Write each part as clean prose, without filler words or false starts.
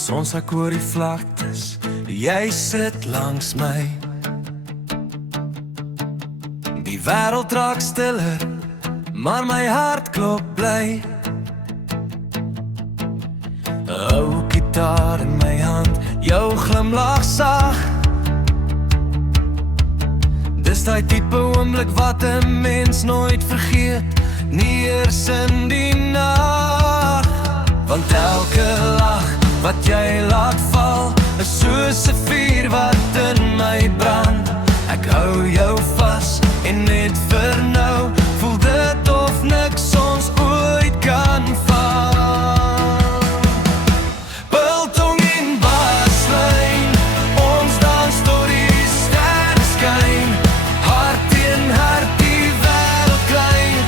Sonsak oor die vlaktes, jy sit langs my. Die wêreld raak stiller, maar my hart klop bly. 'n Ou gitaar in my hand, jou glimlag sag. Dis daai tipe oomblik wat 'n mens nooit vergeet, nie eers in die nag. Want elke lach wat jy laat val, is soos 'n vuur wat in my brand. Ek hou jou vas en net vir nou voel dit of niks ons ooit kan val. Biltong en baslyn, ons dans tot die sterre skyn. Hart teen hart, die wêreld klein,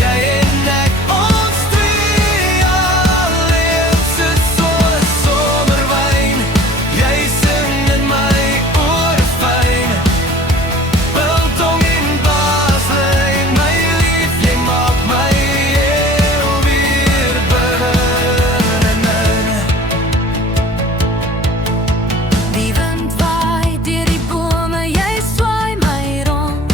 jy en ek, ons twee alleen. Sit soos somerwyn, jy sing in my oor fyn. Biltong en baslyn, my lief, jy maak my heel weer burn. Die wind waai deur die bome, jy swaai my rond.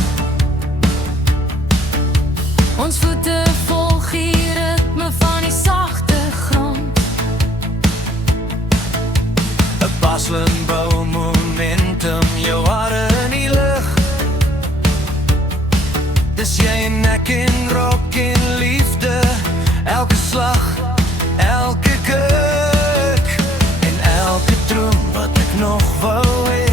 Ons voete volg die ritme van die sagte grond. 'n Baslyn bou momentum, jou hare in die lug. Dis jy en ek in rock en liefde, elke slag, elke kuk. En elke droom wat ek nog wou hê,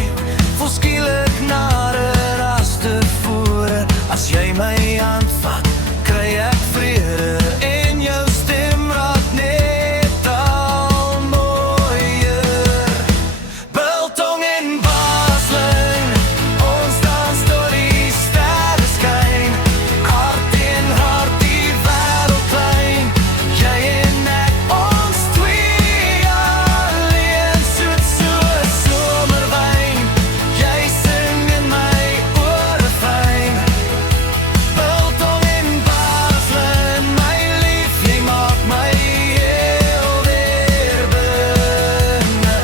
voel skielik nader as tevore. As jy my hand vat, kry ek vrede, en jou stem raak net al mooier. Biltong en baslyn, ons dans tot die sterre skyn. Hart teen hart, die wêreld klein, jy en ek, ons twee alleen. Soet soos somerwyn, jy sing in my oor fyn. Biltong en baslyn, my lief, jy maak my heel weer binne.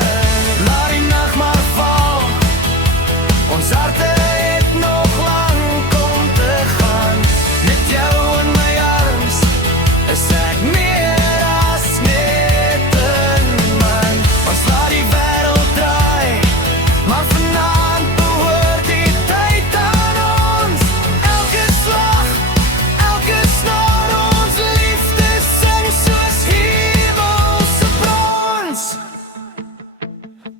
Laat die nag maar val, ons harte het nog lank om te gaan. Met jou in my arms, is ek meer as net 'n man. Ons laat die wêreld draai, maar vanaand behoort die tyd aan ons. Elke slag, elke snaar, ons liefde sing soos hemelse brons.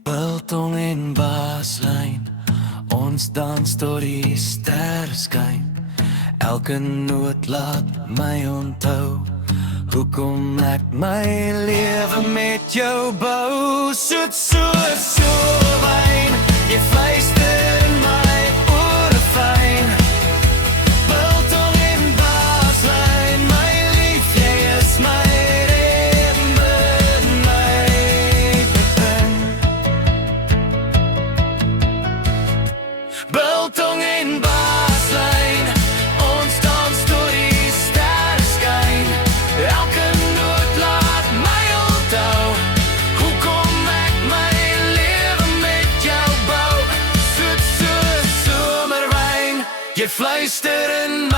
Biltong en baslyn, ons dans tot die sterre skyn. Elke noot laat my onthou hoekom ek my lewe met jou bou. Soet soos somerwyn, jy fluister in my oor fyn. Biltong en baslyn, my lief, jy is my ritme, my begin. Biltong en baslyn, ons dans tot die sterre skyn. Elke noot laat my onthou hoekom ek my lewe met jou bou. Soet soos somerwyn, jy fluister in